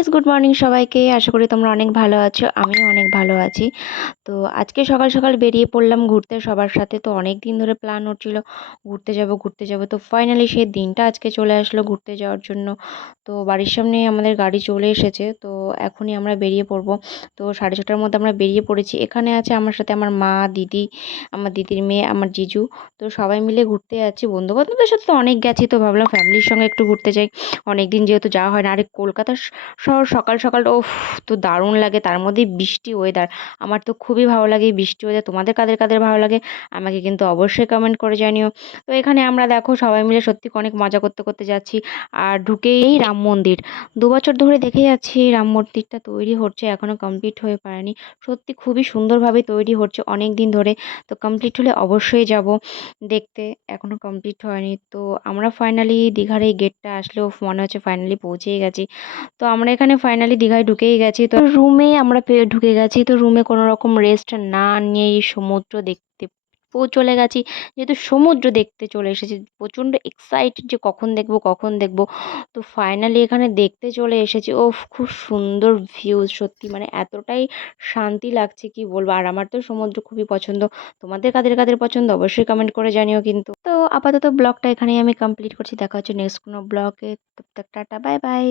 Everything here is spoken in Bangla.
গাইস, গুড মর্নিং সবাইকে। আশা করি তোমরা অনেক ভালো আছো, আমিও অনেক ভালো আছি। তো আজকে সকাল সকাল বেরিয়ে পড়লাম ঘুরতে সবার সাথে। তো অনেক দিন ধরে প্ল্যান হচ্ছিল ঘুরতে যাব ঘুরতে যাব, তো ফাইনালি সেই দিনটা আজকে চলে আসলো ঘুরতে যাওয়ার জন্য। তো বাড়ির সামনে আমাদের গাড়ি চলে এসেছে, তো এখনই আমরা বেরিয়ে পড়বো। তো 6:30টার মধ্যে আমরা বেরিয়ে পড়েছি। এখানে আছে আমার সাথে আমার মা, দিদি, আমার দিদির মেয়ে, আমার জিজু। তো সবাই মিলে ঘুরতে যাচ্ছি। বন্ধু বান্ধবদের সাথে তো অনেক গেছি, তো ভাবলাম ফ্যামিলির সঙ্গে একটু ঘুরতে যাই। অনেকদিন যেহেতু যাওয়া হয় না। আর কলকাতার শহর সকাল সকাল ওফ, তো দারুণ লাগে। তার মধ্যে বৃষ্টি ওয়েদার, আমার তো খুবই ভালো লাগে এই বৃষ্টি ওয়েদার। তোমাদের কাদের কাদের ভালো লাগে আমাকে কিন্তু অবশ্যই কমেন্ট করে জানিও। তো এখানে আমরা দেখো সবাই মিলে সত্যি অনেক মজা করতে করতে যাচ্ছি। আর ঢুকেই রাম মন্দির, 2 বছর ধরে দেখে যাচ্ছি এই রাম মন্দিরটা তৈরি হচ্ছে, এখনো কমপ্লিট হয়ে পারেনি। সত্যি খুবই সুন্দরভাবে তৈরি হচ্ছে অনেক দিন ধরে। তো কমপ্লিট হলে অবশ্যই যাব দেখতে, এখনো কমপ্লিট হয়নি। তো আমরা ফাইনালি দীঘার এই গেটটা আসলেও মনে হচ্ছে ফাইনালি পৌঁছেই গেছি। তো আমরা এখানে ফাইনালি দীঘায় ঢুকেই গেছি। তো রুমে আমরা ঢুকে গেছি। তো রুমে কোনো রকম রেস্ট না নিয়েই সমুদ্র দেখতে চলে গেছি। যেহেতু সমুদ্র দেখতে চলে এসেছি, প্রচণ্ড এক্সাইটেড যে কখন দেখবো কখন দেখবো। তো ফাইনালি এখানে দেখতে চলে এসেছি। ও, খুব সুন্দর ভিউজ, সত্যি মানে এতটাই শান্তি লাগছে কি বলবো। আর আমার তো সমুদ্র খুবই পছন্দ। তোমাদের কাদের কাদের পছন্দ অবশ্যই কমেন্ট করে জানিও কিন্তু। তো আপাতত ব্লগটা এখানেই আমি কমপ্লিট করছি। দেখা হচ্ছে নেক্সট কোনো ব্লগে। তব তক টাটা, বাই বাই।